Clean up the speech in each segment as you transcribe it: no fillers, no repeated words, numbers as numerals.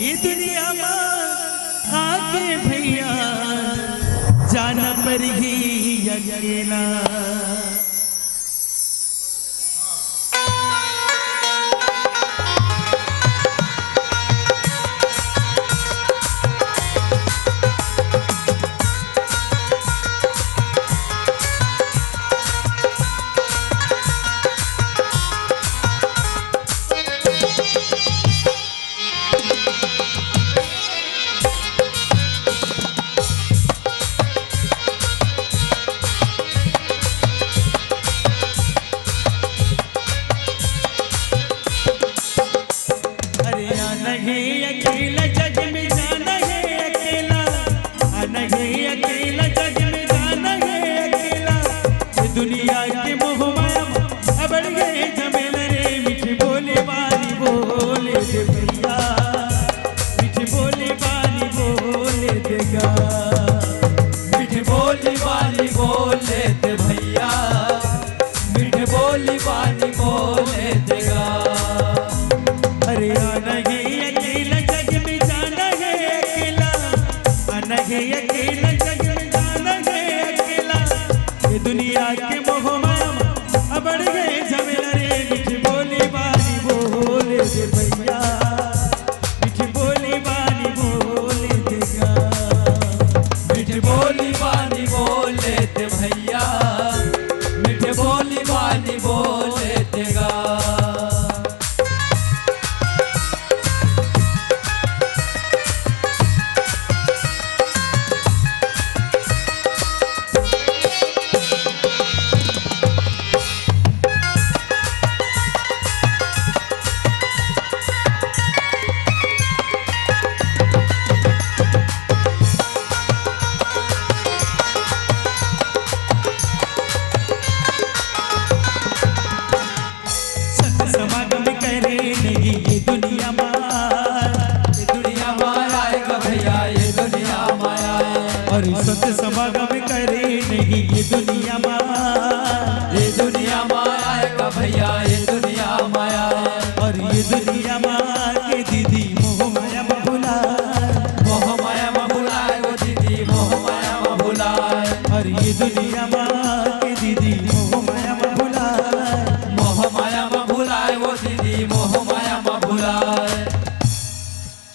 ये दुनिया में आके भैया जाना पर ही अकेला।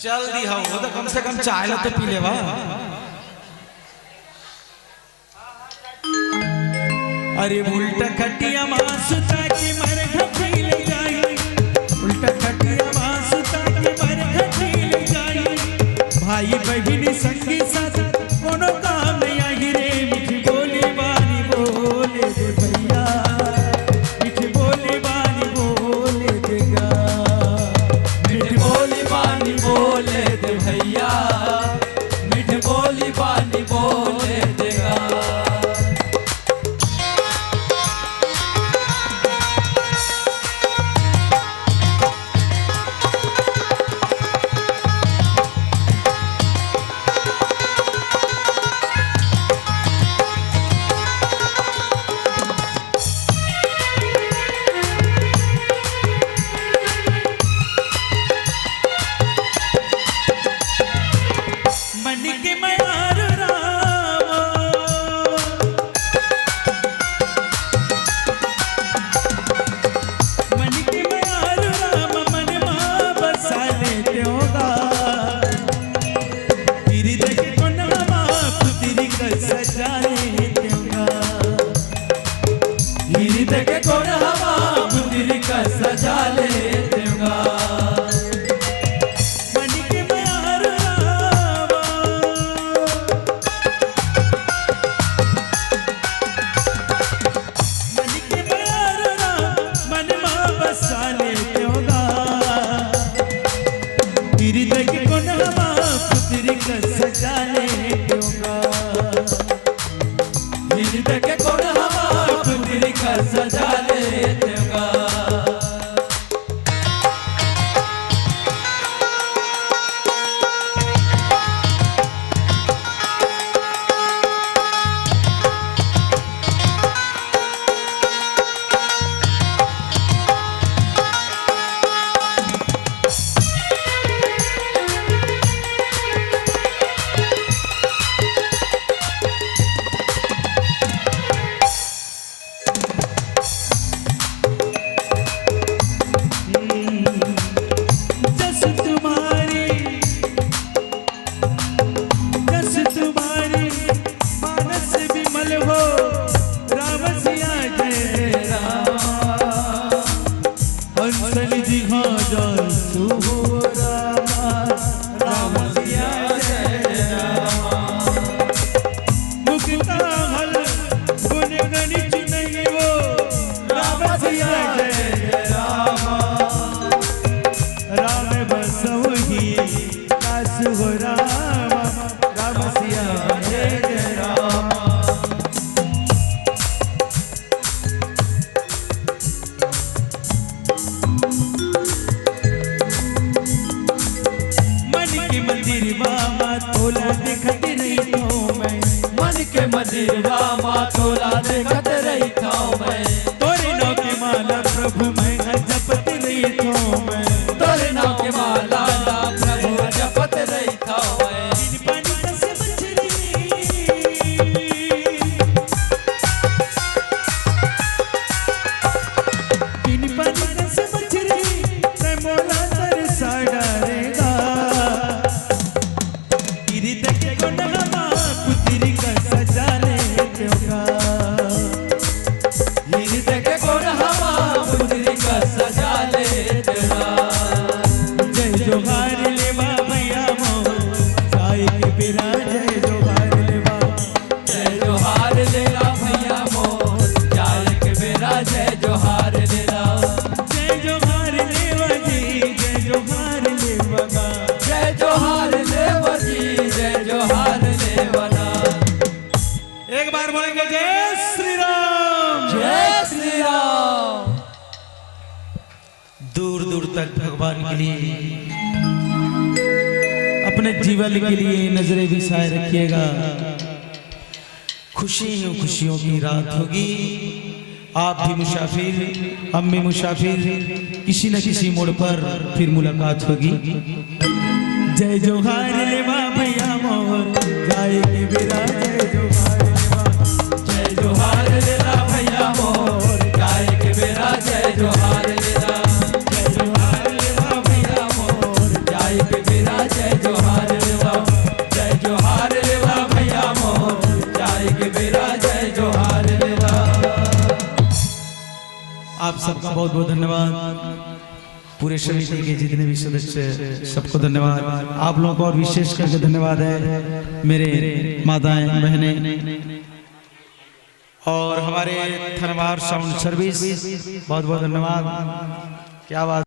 चल दी हो तो कम से कम चाय लो तो पी ले वा। अरे उल्टा खटिया मासुता के मर घटी ले जाई, उल्टा खटिया मासुता के मर घटी ले जाई। भाई बहिनी संगी साथ कोनो काम नहीं आई रे। मीठी बोली बानी बोले दे भैया, मीठी बोली बानी बोले देगा। मीठी बोली बानी बोले दे भैया, मीठी बोली बानी बोले देगा। दास हो राम, राम सिया जय जय राम। मन के मंदिर बाबा तोला देखत नहीं तो मैं, मन के मंदिरवा माँ तोला देखत रही था मैं, तोरे नाम के माला प्रभु मैं जपत नहीं तो मैं, तोरे नाम के माला ना प्रभु जपत रही था मैं। बिन पानी कसे मछली, बिन पानी कसे मछली मैं मोला तरसा डालेगा, तेरी तक को नहमा पुत्री का सजाने देगा, हृदय के कोण हवा पुत्री का सजा ले तेरा। जय जोहार लेवा भैया मोर साई के बिरा, जय जोहार लेवा, जय जोहार लेला भैया मोर जाय के बेरा, जय जोहार लेला, जय जोहार लेवा जी, जय जोहार लेवा बा। जय जोहार लेवा जी, जय जोहार लेवना। एक बार बोलेंगे जय श्री राम। जय श्री राम। दूर दूर तक भगवान के लिए अपने जीवन के लिए नजरें भी साए रखिएगा। खुशियों खुशियों की रात होगी। आप भी मुसाफिर, हम भी मुसाफिर, किसी न किसी मोड़ पर फिर मुलाकात होगी। जय जोहार लेवा भैया मोर जाए के बिरा, जय जोहार लेवा, जय जोहार लेला भैया मोर जाय के बेरा, जय जोहार लेला, जय जोहार लेवा भैया मोर जाय के बेरा, जय जोहार लेवा, जय जोहार लेवा भैया मोर जाय के बेरा, जय जोहार लेवा। आप सबका बहुत बहुत धन्यवाद। पूरे समिति के जितने भी सदस्य सबको धन्यवाद। आप लोगों को और विशेष करके धन्यवाद है मेरे माताएं बहनें और हमारे थनवार साउंड सर्विस, बहुत बहुत धन्यवाद। क्या बात।